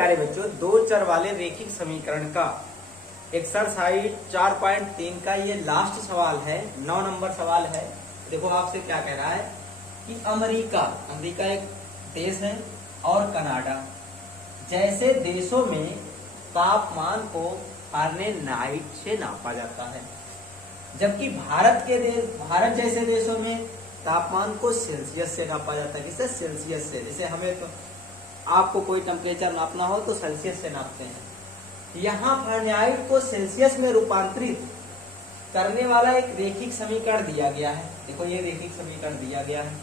प्यारे बच्चों, दो चर वाले रैखिक समीकरण का एक्सरसाइज 4.3 का ये लास्ट सवाल है, 9 नंबर सवाल है। देखो आपसे क्या कह रहा है कि अमेरिका एक देश है और कनाडा जैसे देशों में तापमान को फारेनहाइट से नापा जाता है, जबकि भारत जैसे देशों में तापमान को सेल्सियस से नापा जाता है। किससे? सेल्सियस से। जैसे हमें तो आपको कोई टेम्परेचर नापना हो तो सेल्सियस से नापते हैं। यहाँ फारेनहाइट को सेल्सियस में रूपांतरित करने वाला एक रैखिक समीकरण दिया गया है। देखो ये रैखिक समीकरण दिया गया है,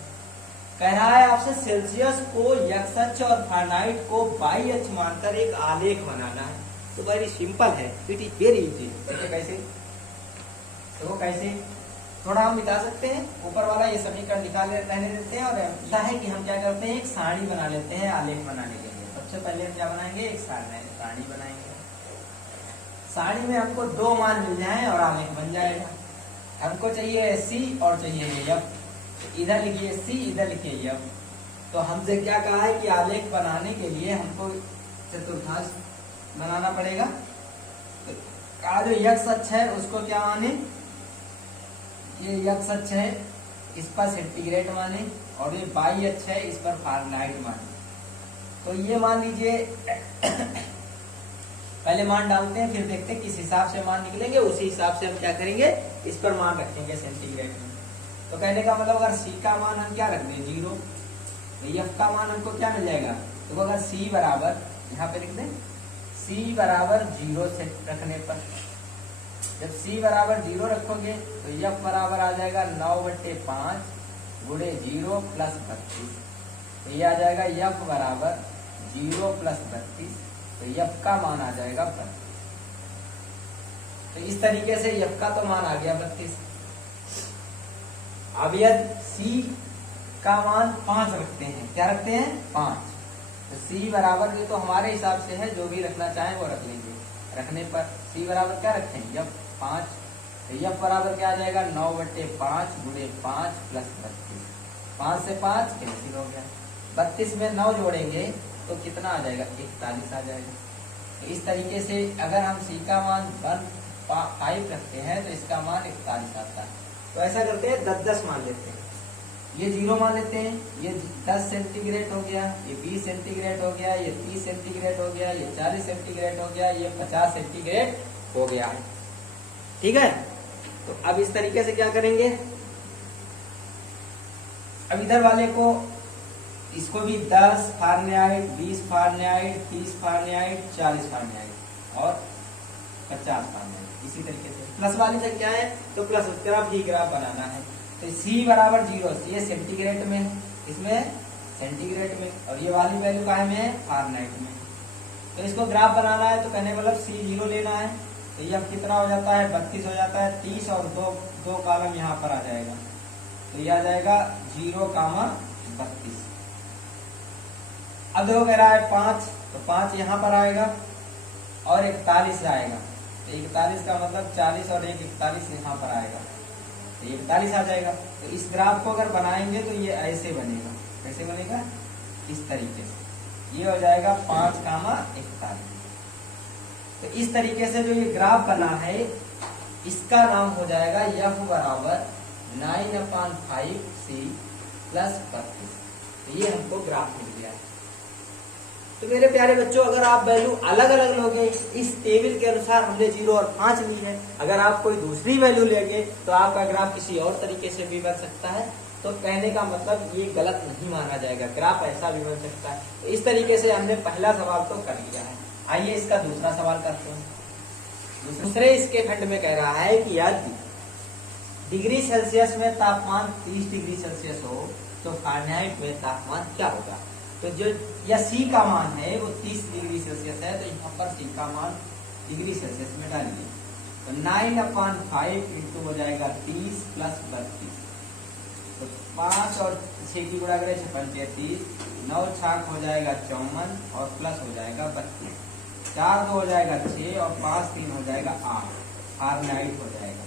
कह रहा है आपसे सेल्सियस को x अक्ष और फारेनहाइट को y अक्ष मानकर एक आलेख बनाना है। तो वेरी सिंपल है, इट इज वेरी इजी। देखिए कैसे, देखो कैसे थोड़ा हम मिटा सकते हैं। ऊपर वाला ये समीकरण रहने देते हैं और ऐसा है कि हम क्या करते हैं, एक सारणी बना लेते हैं आलेख बनाने के लिए। सबसे पहले हम क्या बनाएंगे, एक सारणी बनाएंगे। सारणी में हमको दो मान मिल जाए और आलेख बन जाएगा। हमको चाहिए c और चाहिए f, इधर लिखिए c, इधर लिखिए f। तो हमसे क्या कहा है कि आलेख बनाने के लिए हमको चतुर्थांश बनाना पड़ेगा। तो जो x अक्ष है उसको क्या माने, ये x अक्ष है, इस पर सेंटीग्रेड माने, और ये y अक्ष है, इस पर फारेनहाइट माने। तो ये मान लीजिए पहले मान डालते हैं, फिर देखते हैं किस हिसाब से मान निकलेंगे, उसी हिसाब से हम क्या करेंगे, इस पर मान रखेंगे सेंटीग्रेड में। तो कहने का मतलब अगर c का मान हम क्या रख दें 0, तो f का मान हमको क्या मिल जाएगा। तो अगर c बराबर, यहाँ पे लिख दें c बराबर 0 से रखने पर, जब c बराबर 0 रखोगे तो f बराबर आ जाएगा 9/5 गुणे 0 प्लस 32। तो ये आ जाएगा f बराबर 0 प्लस 32, तो f का मान आ जाएगा 32। तो इस तरीके से f का तो मान आ गया 32। अब यदि c का मान 5 रखते हैं, क्या रखते हैं 5, तो c बराबर ये तो हमारे हिसाब से है, जो भी रखना चाहें वो रख लेंगे। रखने पर c बराबर क्या रखेंगे, f 5, तो f बराबर क्या आ जाएगा 9/5 गुणे 5 प्लस 32। 5 से 5 कैंसिल हो गया, 32 में 9 जोड़ेंगे तो कितना आ जाएगा, 41 आ जाएगा। तो इस तरीके से अगर हम c का मान 5 रखते हैं तो इसका मान 41 आता है। तो ऐसा करते हैं 10-10 मान लेते हैं, ये 0 मान लेते हैं, ये 10 सेंटीग्रेड हो गया, ये 20 सेंटीग्रेड हो गया, ये 30 सेंटीग्रेड हो गया, ये 40 सेंटीग्रेड हो गया, ये 50 सेंटीग्रेड हो गया है। ठीक है, तो अब इस तरीके से क्या करेंगे, अब इधर वाले को, इसको भी 10 फारेनहाइट, 20 फारेनहाइट, 30 फारेनहाइट, 40 फारेनहाइट और 50 फारेनहाइट, इसी तरीके से प्लस वाली संख्या है तो प्लस तरफ ही ग्राफ बनाना है। तो c बराबर 0, ये सेंटीग्रेड में, इसमें सेंटीग्रेड में, और ये वाली वैल्यू काहे में है, फारेनहाइट में। तो इसको ग्राफ बनाना है तो कहने मतलब c 0 लेना है। तो ये अब कितना हो जाता है, 32 हो जाता है, 30 और दो कॉलम यहाँ पर आ जाएगा, तो ये आ जाएगा 0,32। अब देखो कह रहा है 5, तो 5 यहाँ पर आएगा और 41 आएगा, तो 41 का मतलब 40 और 41 यहाँ पर आएगा, तो 41 आ जाएगा। तो इस ग्राफ को अगर बनाएंगे तो ये ऐसे बनेगा, कैसे बनेगा, इस तरीके से, ये हो जाएगा 5,41। तो इस तरीके से जो ये ग्राफ बना है इसका नाम हो जाएगा f बराबर 9/5c प्लस 32। तो ये हमको ग्राफ मिल गया है। तो मेरे प्यारे बच्चों, अगर आप वैल्यू अलग अलग लोगे, इस टेबल के अनुसार हमने 0 और 5 ली है, अगर आप कोई दूसरी वैल्यू लेंगे तो आपका ग्राफ किसी और तरीके से भी बन सकता है। तो कहने का मतलब ये गलत नहीं माना जाएगा, ग्राफ ऐसा भी बन सकता है। तो इस तरीके से हमने पहला सवाल तो कर लिया है। आइए इसका दूसरा सवाल करते हैं। दूसरे इसके खंड में कह रहा है कि यदि डिग्री सेल्सियस में तापमान 30 डिग्री सेल्सियस हो तो फारेनहाइट में तापमान क्या होगा। तो जो या c का मान है वो 30 डिग्री सेल्सियस है, तो यहाँ पर c का मान डिग्री सेल्सियस में डालिए, तो 9/5 इंटू हो जाएगा 30 प्लस 32। तो 5 और 6 की गुणा करें 35, 9 छाक हो जाएगा 54 और प्लस हो जाएगा 32, 4 2 हो जाएगा 6 और 5 3 हो जाएगा 8, फारेनहाइट हो जाएगा।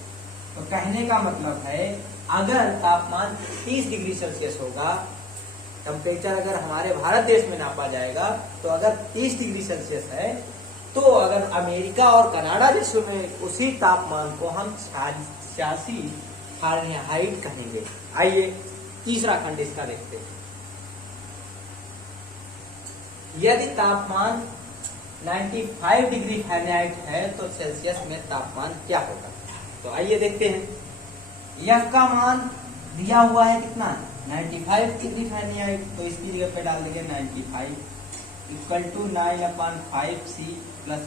तो कहने का मतलब है अगर तापमान 30 डिग्री सेल्सियस होगा टेम्परेचर अगर हमारे भारत देश में नापा जाएगा तो अगर 30 डिग्री सेल्सियस है, तो अगर अमेरिका और कनाडा देशों में उसी तापमान को हम 86 फ़ारेनहाइट कहेंगे। आइए तीसरा खंड इसका देखते हैं। यदि तापमान 95 डिग्री फ़ारेनहाइट है तो सेल्सियस में तापमान क्या होगा? तो आइए देखते हैं। यह का मान दिया हुआ है कितना, 95 डिग्री फ़ारेनहाइट, तो इसकी जगह पे डाल देंगे 95 इक्वल टू 9/5C प्लस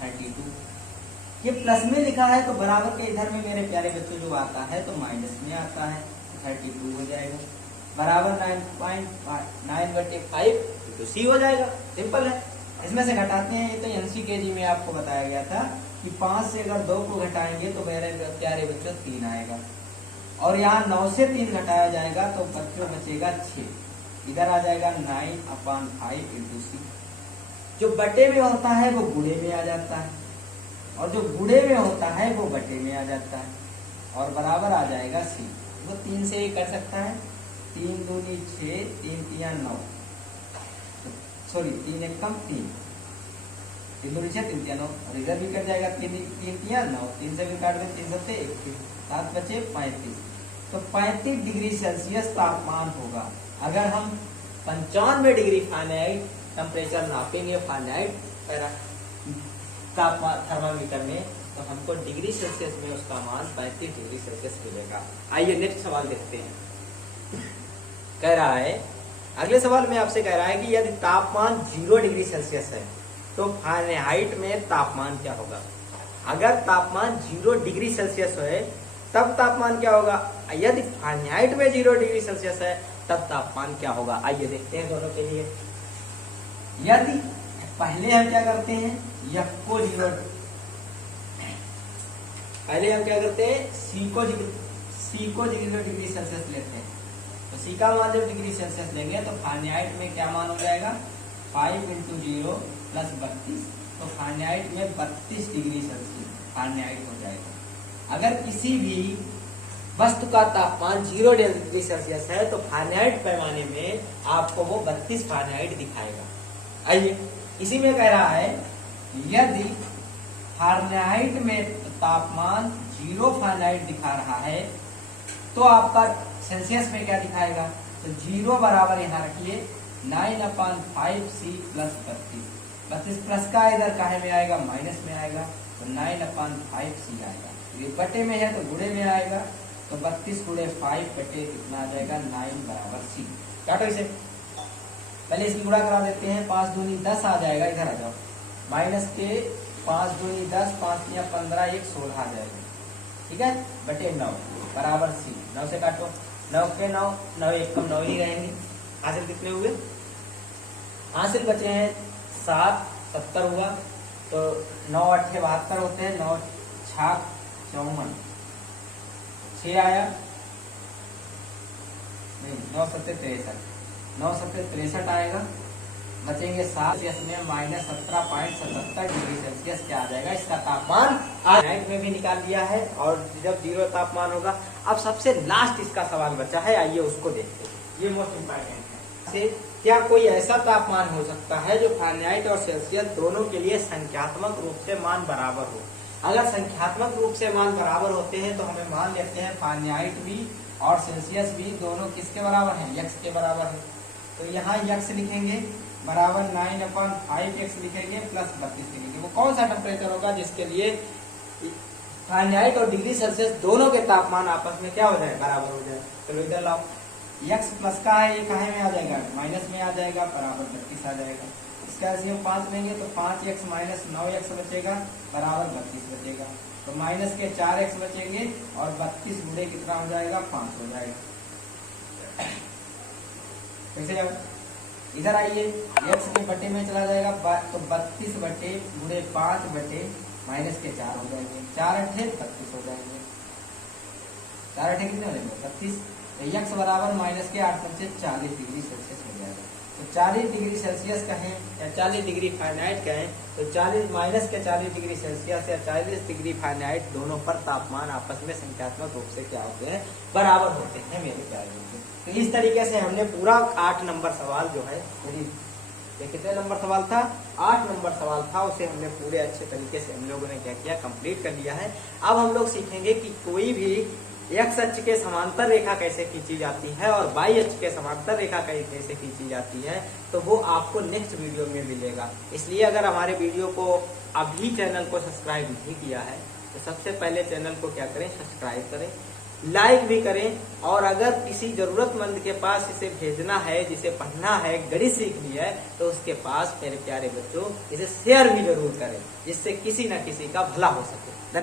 32। ये प्लस में लिखा है तो बराबर के इधर में मेरे प्यारे बच्चों जो आता है तो माइनस में आता है, 32 हो जाएगा, बराबर 9.9/5 तो C हो जाएगा। सिंपल है। इसमें से घटाते हैं। ये तो NCKG में आपको बताया गया था कि 5 से अगर 2 को घटाएंगे तो मेरे प्यारे बच्चों 3 आएगा, और यहाँ 9 से 3 घटाया जाएगा तो बच्चों बचेगा 6, इधर आ जाएगा 9/5 इंटू C। जो बटे में होता है वो गुणे में आ जाता है, और जो गुणे में होता है वो बटे में आ जाता है, और बराबर आ जाएगा C। वो 3 से कर सकता है, 3 दूनी 6, 3 तिया 9, सॉरी 3 एक कम 3, 3 दूनी 6, 3 तिया 9, और इधर भी कट जाएगा 3 तिया 9, 3 से भी काट में 3 सत्ते 21, 7 बचे 35। तो 35 डिग्री सेल्सियस तापमान होगा। अगर हम 95 डिग्री फ़ारेनहाइट टेम्परेचर नापेंगे फ़ारेनहाइट तापमान थर्मामीटर में, तो हमको डिग्री सेल्सियस में उसका मान 35 डिग्री सेल्सियस मिलेगा। आइए नेक्स्ट सवाल देखते हैं। कह रहा है, अगले सवाल में आपसे कह रहा है कि यदि तापमान 0 डिग्री सेल्सियस है तो फ़ारेनहाइट में तापमान क्या होगा? अगर तापमान 0 डिग्री सेल्सियस है तब तापमान क्या होगा? यदि फ़ारेनहाइट में 0 डिग्री सेल्सियस है तब तापमान क्या होगा? आइए देखते हैं दोनों के लिए। यदि पहले हम क्या करते हैं, पहले हम क्या करते हैं, C को 0 डिग्री सेल्सियस लेते हैं। तो C का मान जब डिग्री सेल्सियस लेंगे तो फ़ारेनहाइट में क्या मान हो जाएगा, 5 इंटू 0 प्लस 32, तो फ़ारेनहाइट में 32 डिग्री सेल्सियस फ़ारेनहाइट हो जाएगा। अगर किसी भी वस्तु का तापमान 0 डिग्री सेल्सियस है तो फ़ारेनहाइट पैमाने में आपको वो 32 फ़ारेनहाइट दिखाएगा। आइए इसी में कह रहा है, यदि फ़ारेनहाइट में तापमान 0 फ़ारेनहाइट दिखा रहा है तो आपका सेल्सियस में क्या दिखाएगा, तो 0 बराबर यहाँ रखिए 9/5C प्लस 32 प्लस का इधर काहे में आएगा, माइनस में आएगा, तो 9/5C आएगा। ये बटे में है तो गुणे में आएगा, तो 32 गुणे 5 बटे कितना आ जाएगा, 9 बराबर C। काटो इसे, पहले इसकी गुणा करा देते हैं। 5 दूनी 10 आ जाएगा, इधर आ जाओ, माइनस के 5 दूनी 10, 5 या 15, 1 16 आ जाएगा, ठीक है, बटे 9 बराबर C। 9 से काटो, 9 के 9, 9 एक कम 9 ही रहेंगे। हासिल कितने हुए, हासिल बचे हैं 7, 70 हुआ, तो 9 8 72 होते हैं, 9 6 54, 6 आया नहीं, 9 7 63, 9 7 63 आएगा, बचेंगे 7, इसमें माइनस 17.77 डिग्री सेल्सियस क्या आ जाएगा, इसका तापमान फ़ारेनहाइट में भी निकाल दिया है, और जब 0 तापमान होगा। अब सबसे लास्ट इसका सवाल बचा है, आइए उसको देखते हैं, ये मोस्ट इम्पोर्टेंट है। क्या कोई ऐसा तापमान हो सकता है जो फ़ारेनहाइट और सेल्सियस दोनों के लिए संख्यात्मक रूप से मान बराबर हो? अगर संख्यात्मक रूप से मान बराबर होते हैं तो हमें मान लेते हैं फ़ारेनहाइट भी और सेल्सियस भी दोनों किसके बराबर हैं, x के बराबर है। तो यहाँ x लिखेंगे बराबर 9/5x लिखेंगे प्लस 32 लिखेंगे। वो कौन सा टेम्परेचर होगा जिसके लिए फ़ारेनहाइट और डिग्री सेल्सियस दोनों के तापमान आपस में क्या हो जाए, बराबर हो जाए। चलो इधर लाओ, x प्लस का है, ये कहे में आ जाएगा, माइनस में आ जाएगा, बराबर 32 आ जाएगा। इसका हम 5 लेंगे तो 5x माइनस 9x बचेगा, बराबर 32 बचेगा। तो माइनस के 4x बचेंगे और 32 गुणे कितना हो जाएगा, 5 हो जाएगा। कैसे जाओ, इधर आइए, x के बटे में चला जाएगा, तो 32 बटे गुणे 5 बटे माइनस के 4 हो जाएंगे, 4 8 32 हो जाएंगे, 4 8 कितने हो जाएंगे, 32। तो x बराबर माइनस के 8 से 40 डिग्री सेल्सियस हो जाएगा। तो 40 डिग्री सेल्सियस कहें या 40 डिग्री फ़ारेनहाइट कहें, तो 40 माइनस के 40 डिग्री सेल्सियस या 40 डिग्री फ़ारेनहाइट दोनों पर तापमान आपस में संख्यात्मक रूप से क्या होते हैं, बराबर होते हैं मेरे प्यारे दोस्तों। तो इस तरीके से हमने पूरा 8 नंबर सवाल जो है, ये कितने नंबर सवाल था, 8 नंबर सवाल था, उसे हमने पूरे अच्छे तरीके से हम लोगों ने क्या किया, कंप्लीट कर लिया है। अब हम लोग सीखेंगे कि कोई भी एक्स अक्ष के समांतर रेखा कैसे खींची जाती है और वाई अक्ष के समांतर रेखा कैसे खींची जाती है, तो वो आपको नेक्स्ट वीडियो में मिलेगा। इसलिए अगर हमारे वीडियो को अभी चैनल को सब्सक्राइब नहीं किया है तो सबसे पहले चैनल को क्या करें, सब्सक्राइब करें, लाइक भी करें, और अगर किसी जरूरतमंद के पास इसे भेजना है, जिसे पढ़ना है, गणित सीखनी है, तो उसके पास मेरे प्यारे बच्चों इसे शेयर भी जरूर करें, जिससे किसी न किसी का भला हो सके।